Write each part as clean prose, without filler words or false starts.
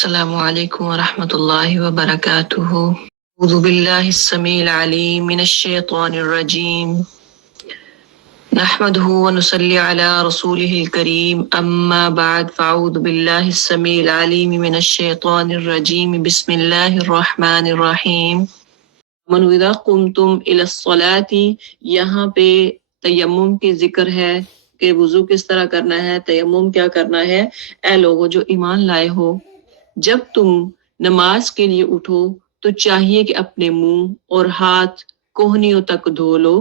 السلام علیکم ورحمۃ اللہ وبرکاتہ۔ اعوذ باللہ السمیع العلیم من الشیطان الرجیم، نحمده ونصلی علی رسوله الکریم، اما بعد فاعوذ باللہ السمیع العلیم من الشیطان الرجیم، بسم اللہ الرحمن الرحیم۔ من اذا قمتم الی الصلاة، یہاں پہ تیمم کی ذکر ہے کہ وضو کس طرح کرنا ہے، تیمم کیا کرنا ہے۔ اے لوگو جو ایمان لائے ہو، جب تم نماز کے لیے اٹھو تو چاہیے کہ اپنے منہ اور ہاتھ کوہنیوں تک دھو لو،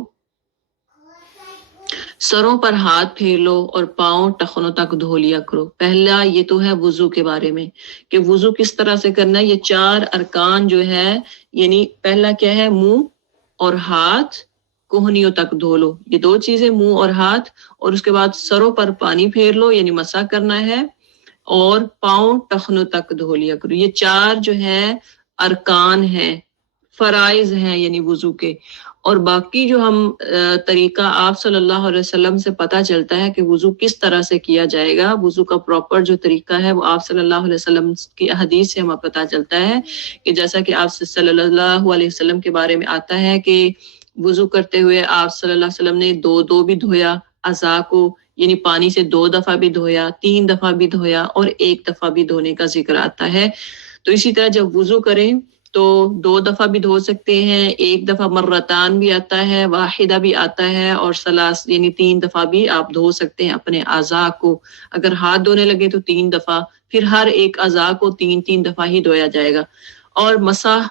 سروں پر ہاتھ پھیر لو اور پاؤں ٹخنوں تک دھو لیا کرو۔ پہلا یہ تو ہے وضو کے بارے میں کہ وضو کس طرح سے کرنا ہے۔ یہ 4 ارکان جو ہے، یعنی پہلا کیا ہے، منہ اور ہاتھ کوہنیوں تک دھو لو، یہ 2 چیزیں، منہ اور ہاتھ، اور اس کے بعد سروں پر پانی پھیر لو، یعنی مسح کرنا ہے، اور پاؤں ٹخنوں تک دھو لیا کرو۔ یہ 4 جو ہے ارکان ہیں، فرائض ہیں یعنی وضو کے۔ اور باقی جو ہم طریقہ آپ صلی اللہ علیہ وسلم سے پتہ چلتا ہے کہ وضو کس طرح سے کیا جائے گا، وضو کا پراپر جو طریقہ ہے وہ آپ صلی اللہ علیہ وسلم کی حدیث سے ہمیں پتہ چلتا ہے کہ جیسا کہ آپ صلی اللہ علیہ وسلم کے بارے میں آتا ہے کہ وضو کرتے ہوئے آپ صلی اللہ علیہ وسلم نے 2 بھی دھویا اعضاء کو، یعنی پانی سے 2 دفعہ بھی دھویا، 3 دفعہ بھی دھویا، اور 1 دفعہ بھی دھونے کا ذکر آتا ہے۔ تو اسی طرح جب وضو کریں تو 2 دفعہ بھی دھو سکتے ہیں، 1 دفعہ مرتان بھی آتا ہے، واحدہ بھی آتا ہے، اور ثلاث یعنی 3 دفعہ بھی آپ دھو سکتے ہیں اپنے اعضاء کو۔ اگر ہاتھ دھونے لگے تو 3 دفعہ، پھر ہر ایک اعضاء کو 3 دفعہ ہی دھویا جائے گا۔ اور مسح،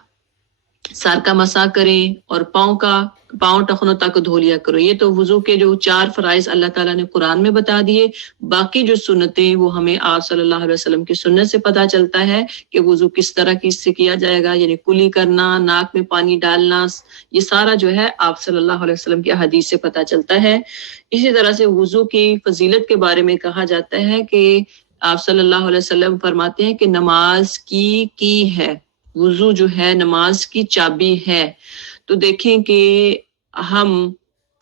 سر کا مسح کریں اور پاؤں ٹخنوں تک دھو لیا کرو۔ یہ تو وضو کے جو 4 فرائض اللہ تعالیٰ نے قرآن میں بتا دیے۔ باقی جو سنتیں وہ ہمیں آپ صلی اللہ علیہ وسلم کی سنت سے پتہ چلتا ہے کہ وضو کس طرح سے کیا جائے گا، یعنی کلی کرنا، ناک میں پانی ڈالنا، یہ سارا جو ہے آپ صلی اللہ علیہ وسلم کی حدیث سے پتہ چلتا ہے۔ اسی طرح سے وضو کی فضیلت کے بارے میں کہا جاتا ہے کہ آپ صلی اللہ علیہ وسلم فرماتے ہیں کہ نماز کی ہے، وضو جو ہے نماز کی چابی ہے۔ تو دیکھیں کہ ہم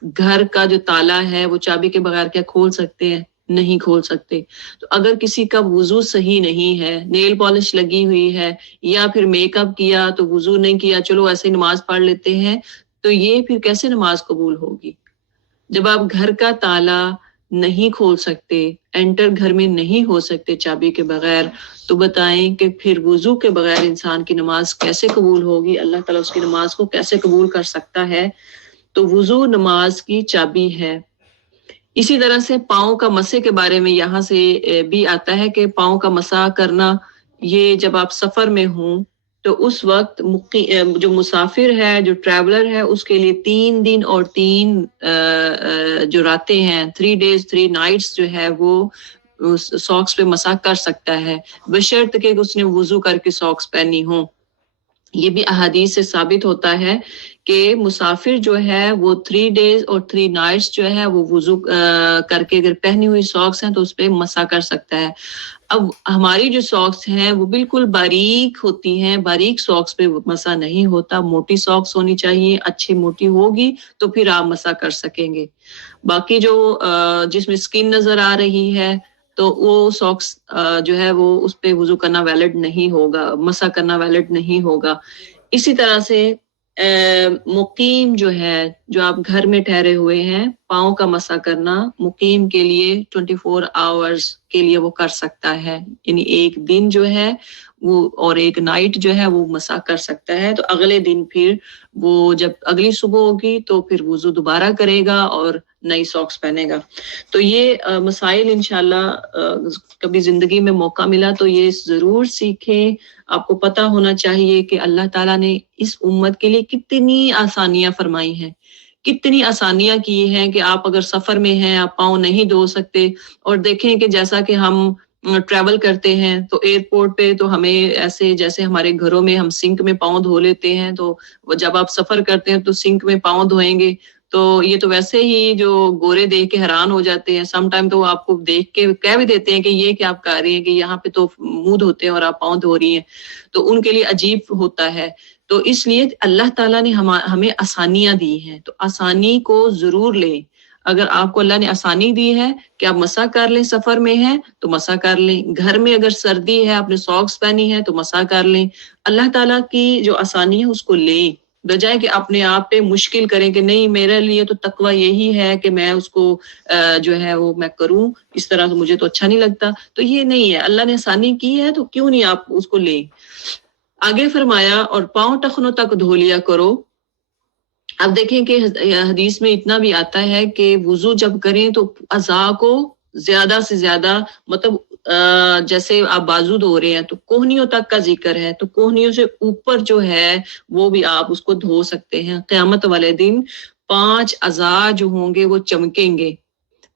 گھر کا جو تالا ہے وہ چابی کے بغیر کیا کھول سکتے ہیں؟ نہیں کھول سکتے۔ تو اگر کسی کا وضو صحیح نہیں ہے، نیل پالش لگی ہوئی ہے، یا پھر میک اپ کیا تو وضو نہیں کیا، چلو ایسے نماز پڑھ لیتے ہیں، تو یہ پھر کیسے نماز قبول ہوگی؟ جب آپ گھر کا تالا نہیں کھول سکتے، انٹر گھر میں نہیں ہو سکتے چابی کے بغیر، تو بتائیں کہ پھر وضو کے بغیر انسان کی نماز کیسے قبول ہوگی؟ اللہ تعالیٰ اس کی نماز کو کیسے قبول کر سکتا ہے؟ تو وضو نماز کی چابی ہے۔ اسی طرح سے پاؤں کا مسح کے بارے میں یہاں سے بھی آتا ہے کہ پاؤں کا مسح کرنا، یہ جب آپ سفر میں ہوں تو اس وقت جو مسافر ہے، جو ٹریولر ہے، اس کے لیے 3 دن اور 3 جو راتیں ہیں، 3 days 3 nights جو ہے وہ ساکس پہ مسح کر سکتا ہے، بشرط کہ اس نے وضو کر کے ساکس پہنی ہوں۔ یہ بھی احادیث سے ثابت ہوتا ہے کہ مسافر جو ہے وہ 3 days اور 3 nights جو ہے وہ وضو کر کے اگر پہنی ہوئی ساکس ہیں تو اس پہ مسح کر سکتا ہے۔ اب ہماری جو ساکس ہیں وہ بالکل باریک ہوتی ہیں، باریک ساکس پہ مسح نہیں ہوتا، موٹی ساکس ہونی چاہیے، اچھی موٹی ہوگی تو پھر آپ مسح کر سکیں گے۔ باقی جو جس میں سکن نظر آ رہی ہے تو وہ ساکس جو ہے وہ اس پہ وضو کرنا ویلڈ نہیں ہوگا، مسح کرنا ویلڈ نہیں ہوگا۔ اسی طرح سے مقیم جو ہے، جو آپ گھر میں ٹھہرے ہوئے ہیں، پاؤں کا مسح کرنا مقیم کے لیے 24 hours کے لیے وہ کر سکتا ہے، یعنی ایک دن جو ہے وہ اور ایک نائٹ جو ہے وہ مسح کر سکتا ہے۔ تو اگلے دن پھر وہ جب اگلی صبح ہوگی تو پھر وضو دوبارہ کرے گا اور نئی ساکس پہنے گا۔ تو یہ مسائل انشاءاللہ کبھی زندگی میں موقع ملا تو یہ ضرور سیکھیں۔ آپ کو پتہ ہونا چاہیے کہ اللہ تعالیٰ نے اس امت کے لیے کتنی آسانیاں فرمائی ہیں، کتنی آسانیاں کی ہیں کہ آپ اگر سفر میں ہیں، آپ پاؤں نہیں دھو سکتے، اور دیکھیں کہ جیسا کہ ہم ٹریول کرتے ہیں تو ایئرپورٹ پہ تو ہمیں ایسے جیسے ہمارے گھروں میں ہم سنک میں پاؤں دھو لیتے ہیں، تو جب آپ سفر کرتے ہیں تو سنک میں پاؤں دھوئیں گے تو یہ تو ویسے ہی جو گورے دیکھ کے حیران ہو جاتے ہیں، سم ٹائم تو وہ آپ کو دیکھ کے کہہ بھی دیتے ہیں کہ یہ کیا آپ کر رہی ہیں، کہ یہاں پہ تو منہ دھوتے ہیں اور آپ پاؤں دھو رہی ہیں، تو ان کے لیے عجیب ہوتا ہے۔ تو اس لیے اللہ تعالیٰ نے ہمیں آسانیاں دی ہیں، تو آسانی کو ضرور لیں۔ اگر آپ کو اللہ نے آسانی دی ہے کہ آپ مسح کر لیں، سفر میں ہیں تو مسح کر لیں، گھر میں اگر سردی ہے آپ نے ساکس پہنی ہے تو مسح کر لیں، اللہ تعالیٰ کی جو آسانی ہے اس کو لیں، بجائے کہ اپنے آپ پہ مشکل کریں کہ نہیں میرے لیے تو تقوی یہی ہے کہ میں اس کو جو ہے وہ میں کروں، اس طرح تو مجھے تو اچھا نہیں لگتا، تو یہ نہیں ہے، اللہ نے آسانی کی ہے تو کیوں نہیں آپ اس کو لیں۔ آگے فرمایا اور پاؤں ٹخنوں تک دھو لیا کرو۔ اب دیکھیں کہ حدیث میں اتنا بھی آتا ہے کہ وضو جب کریں تو اعضاء کو زیادہ سے زیادہ مطلب جیسے آپ بازو دھو رہے ہیں تو کوہنیوں تک کا ذکر ہے، تو کوہنیوں سے اوپر جو ہے وہ بھی آپ اس کو دھو سکتے ہیں۔ قیامت والے دن 5 اعضاء جو ہوں گے وہ چمکیں گے،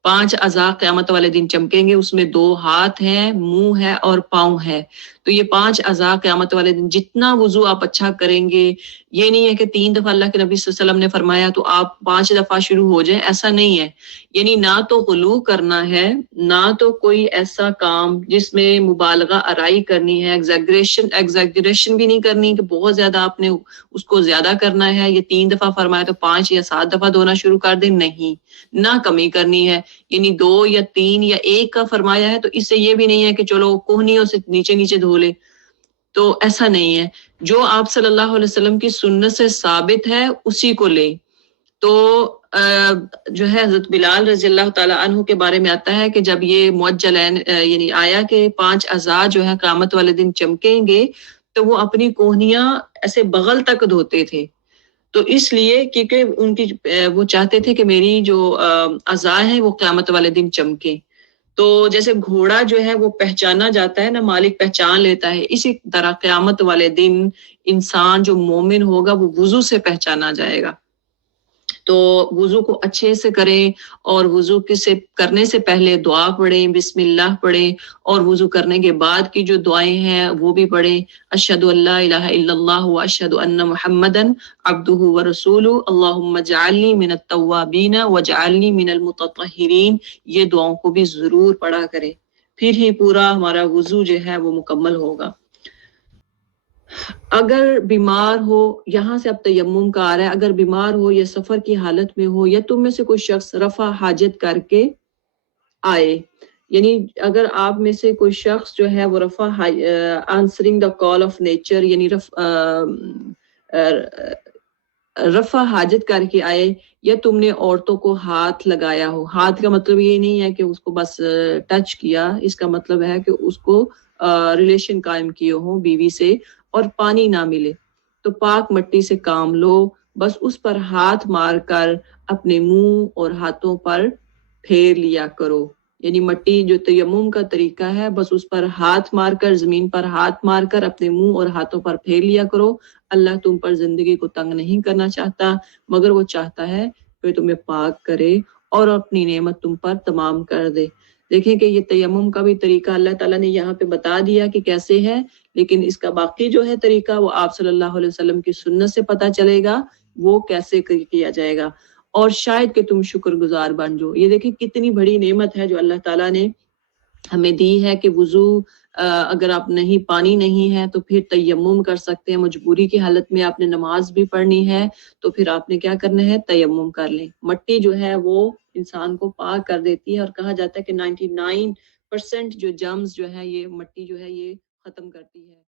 5 اعضاء قیامت والے دن چمکیں گے، اس میں 2 ہاتھ ہیں، منہ ہے اور پاؤں ہے، تو یہ 5 اعضاء قیامت والے دن جتنا وضو آپ اچھا کریں گے، یہ نہیں ہے کہ 3 دفعہ اللہ کے نبی صلی اللہ علیہ وسلم نے فرمایا تو آپ 5 دفعہ شروع ہو جائیں، ایسا نہیں ہے، یعنی نہ تو غلو کرنا ہے، نہ تو کوئی ایسا کام جس میں مبالغہ آرائی کرنی ہے، ایگزیگریشن بھی نہیں کرنی کہ بہت زیادہ آپ نے اس کو زیادہ کرنا ہے، یہ 3 دفعہ فرمایا تو 5 یا 7 دفعہ دھونا شروع کر دیں، نہیں، نہ کمی کرنی ہے، یعنی 2 یا 3 یا 1 کا فرمایا ہے تو اس سے یہ بھی نہیں ہے کہ چلو کوہنیوں سے نیچے نیچے دھو لے، تو ایسا نہیں ہے، جو آپ صلی اللہ علیہ وسلم کی سنت سے ثابت ہے اسی کو لیں۔ تو جو ہے حضرت بلال رضی اللہ تعالیٰ عنہ کے بارے میں آتا ہے کہ جب یہ موجلین یعنی آیا کہ 5 اعضاء جو ہے قیامت والے دن چمکیں گے تو وہ اپنی کوہنیاں ایسے بغل تک دھوتے تھے، تو اس لیے کیونکہ ان کی وہ چاہتے تھے کہ میری جو اعضاء ہیں وہ قیامت والے دن چمکیں، تو جیسے گھوڑا جو ہے وہ پہچانا جاتا ہے نا، مالک پہچان لیتا ہے، اسی طرح قیامت والے دن انسان جو مومن ہوگا وہ وضو سے پہچانا جائے گا۔ تو وضو کو اچھے سے کریں، اور وضو سے کرنے سے پہلے دعا پڑھیں، بسم اللہ پڑھیں، اور وضو کرنے کے بعد کی جو دعائیں ہیں وہ بھی پڑھیں، اشہد ان لا الہ الا اللہ واشہد ان محمدا عبدہ ورسولہ اللہم اجعلنی من التوابین واجعلنی من المتطہرین، یہ دعاؤں کو بھی ضرور پڑھا کریں، پھر ہی پورا ہمارا وضو جو ہے وہ مکمل ہوگا۔ اگر بیمار ہو، یہاں سے اب تیمم کا آ رہا ہے، اگر بیمار ہو یا سفر کی حالت میں ہو یا تم میں سے کوئی شخص رفع حاجت کر کے آئے، یعنی اگر آپ میں سے کوئی شخص جو ہے وہ answering the call of nature, یعنی رفع حاجت کر کے آئے، یا تم نے عورتوں کو ہاتھ لگایا ہو، ہاتھ کا مطلب یہ نہیں ہے کہ اس کو بس ٹچ کیا، اس کا مطلب ہے کہ اس کو ریلیشن قائم کیے ہوں بیوی سے، اور پانی نہ ملے تو پاک مٹی سے کام لو، بس اس پر ہاتھ مار کر اپنے منہ اور ہاتھوں پر پھیر لیا کرو، یعنی مٹی جو تیمم کا طریقہ ہے بس اس پر ہاتھ مار کر، زمین پر ہاتھ مار کر اپنے منہ اور ہاتھوں پر پھیر لیا کرو۔ اللہ تم پر زندگی کو تنگ نہیں کرنا چاہتا، مگر وہ چاہتا ہے کہ تمہیں پاک کرے اور اپنی نعمت تم پر تمام کر دے۔ دیکھیں کہ یہ تیمم کا بھی طریقہ اللہ تعالیٰ نے یہاں پہ بتا دیا کہ کیسے ہے، لیکن اس کا باقی جو ہے طریقہ وہ آپ صلی اللہ علیہ وسلم کی سنت سے پتہ چلے گا وہ کیسے کیا جائے گا، اور شاید کہ تم شکر گزار بن جاؤ۔ یہ دیکھیں کتنی بڑی نعمت ہے جو اللہ تعالیٰ نے ہمیں دی ہے کہ وضو اگر آپ نہیں، پانی نہیں ہے تو پھر تیمم کر سکتے ہیں، مجبوری کی حالت میں آپ نے نماز بھی پڑھنی ہے تو پھر آپ نے کیا کرنا ہے، تیمم کر لیں۔ مٹی جو ہے وہ انسان کو پاک کر دیتی ہے، اور کہا جاتا ہے کہ 99% جو جرمز جو ہے یہ مٹی جو ہے یہ ختم کرتی ہے۔